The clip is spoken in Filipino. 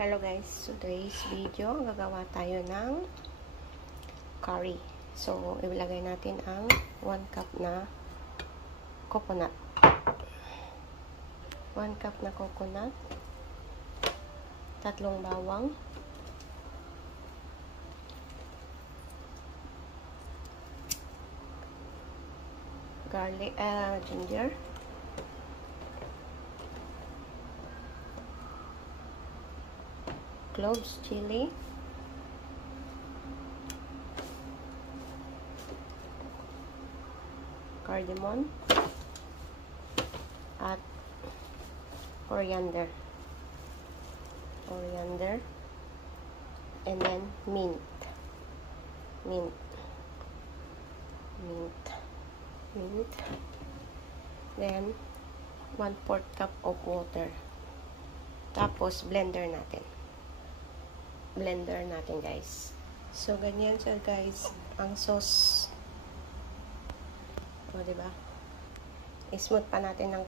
Hello guys, so today's video, gagawa tayo ng curry. So, ilagay natin ang 1 cup na coconut. 1 cup na coconut, 3 bawang, garlic, ginger, cloves, chili, cardamom, at coriander, and then mint, then 1/4 cup of water. Tapos blender natin guys. So ganyan siya guys ang sauce. O diba? I-smooth pa natin ng